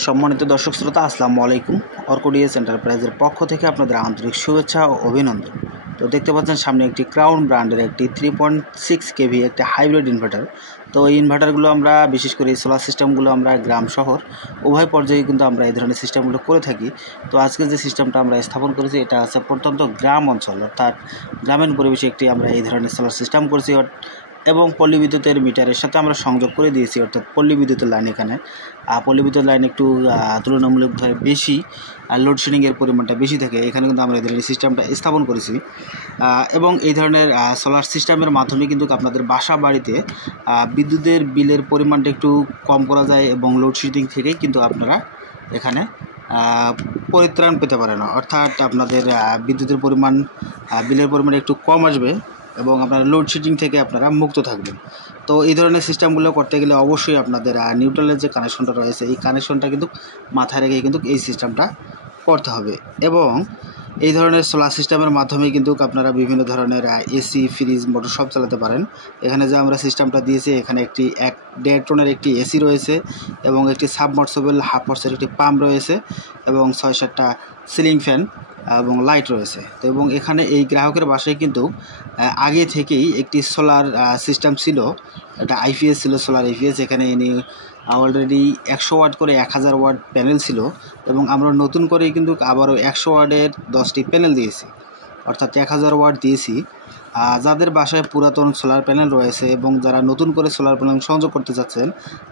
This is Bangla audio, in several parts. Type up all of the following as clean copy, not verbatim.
সম্মানিত দর্শক শ্রোতা, আসসালামু আলাইকুম। অর্কোডিএস এন্টারপ্রাইজের পক্ষ থেকে আপনাদের আন্তরিক শুভেচ্ছা ও অভিনন্দন। তো দেখতে পাচ্ছেন সামনে একটি ক্রাউন ব্র্যান্ডের একটি 3.6 কেভি একটা হাইব্রিড ইনভার্টার। তো এই ইনভার্টারগুলো আমরা বিশেষ করে এই সোলার সিস্টেমগুলো আমরা গ্রাম শহর উভয় পর্যায়ে কিন্তু আমরা এই ধরনের সিস্টেমগুলো করে থাকি। তো আজকে যে সিস্টেমটা আমরা স্থাপন করেছি এটা আছে প্রত্যন্ত গ্রাম অঞ্চল, অর্থাৎ গ্রামীণ পরিবেশে একটি আমরা এই ধরনের সোলার সিস্টেম করেছি এবং পল্লী বিদ্যুতের মিটারের সাথে আমরা সংযোগ করে দিয়েছি, অর্থাৎ পল্লী বিদ্যুতের লাইন। এখানে পল্লী বিদ্যুৎ লাইন একটু তুলনামূলকভাবে বেশি লোডশেডিংয়ের পরিমাণটা বেশি থাকে। এখানে কিন্তু আমরা এই ধরনের সিস্টেমটা স্থাপন করেছি এবং এই ধরনের সোলার সিস্টেমের মাধ্যমে কিন্তু আপনাদের বাসা বাড়িতে বিদ্যুতের বিলের পরিমাণটা একটু কম করা যায় এবং লোডশেডিং থেকেই কিন্তু আপনারা এখানে পরিত্রাণ পেতে পারেন, অর্থাৎ আপনাদের বিদ্যুতের পরিমাণ বিলের পরিমাণ একটু কম আসবে এবং আপনার লোডশেডিং থেকে আপনারা মুক্ত থাকবেন। তো এই ধরনের সিস্টেমগুলো করতে গেলে অবশ্যই আপনাদের নিউট্রালের যে কানেকশনটা রয়েছে এই কানেকশনটা কিন্তু মাথায় রেখে কিন্তু এই সিস্টেমটা করতে হবে। এবং এই ধরনের সোলার সিস্টেমের মাধ্যমে কিন্তু আপনারা বিভিন্ন ধরনের এসি, ফ্রিজ, মোটর সব চালাতে পারেন। এখানে যে আমরা সিস্টেমটা দিয়েছি এখানে একটি 1.5 টনের একটি এসি রয়েছে এবং একটি সাবমার্সিবল হাফ হর্সের একটি পাম্প রয়েছে এবং 6-7টা সিলিং ফ্যান এবং লাইট রয়েছে। তো এবং এখানে এই গ্রাহকের বাসায় কিন্তু আগে থেকেই একটি সোলার সিস্টেম ছিল, এটা আইপিএস ছিল, সোলার আইপিএস। এখানে ইনি অলরেডি 100 ওয়াট করে 1000 ওয়াট প্যানেল ছিল এবং আমরা নতুন করে কিন্তু আবারও 100 ওয়াটের 10টি প্যানেল দিয়েছি, অর্থাৎ 1000 ওয়াট দিয়েছি। যাদের বাসায় পুরাতন সোলার প্যানেল রয়েছে এবং যারা নতুন করে সোলার প্যানেল সংযোগ করতে চাচ্ছেন,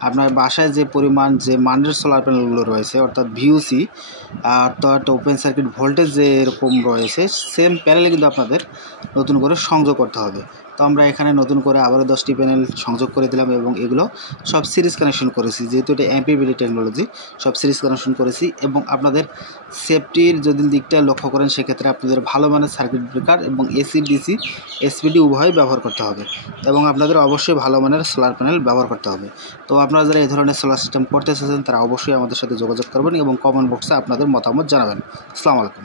আপনার বাসায় যে পরিমাণ যে মানের সোলার প্যানেলগুলো রয়েছে অর্থাৎ ভিউসি অর্থাৎ ওপেন সার্কিট ভোল্টেজ যে এরকম রয়েছে সেম প্যানেলে কিন্তু আপনাদের নতুন করে সংযোগ করতে হবে। তো আমরা এখানে নতুন করে আবারও 10টি প্যানেল সংযোগ করে দিলাম এবং এগুলো সব সিরিজ কানেকশন করেছি, যেহেতু এটা এমপিপিটি টেকনোলজি, সব সিরিজ কানেকশন করেছি। এবং আপনাদের সেফটির যদি দিকটা লক্ষ্য করেন সেক্ষেত্রে আপনাদের ভালো মানের সার্কিট ব্রেকার এবং এসি, ডিসি, এসপিডি উভয় ব্যবহার করতে হবে এবং আপনাদের অবশ্যই ভালো মানের সোলার প্যানেল ব্যবহার করতে হবে। তো আপনারা যারা এই ধরনের সোলার সিস্টেম করতে চাচ্ছেন তারা অবশ্যই আমাদের সাথে যোগাযোগ করবেন এবং কমেন্ট বক্সে আপনাদের মতামত জানাবেন। আসসালামু আলাইকুম।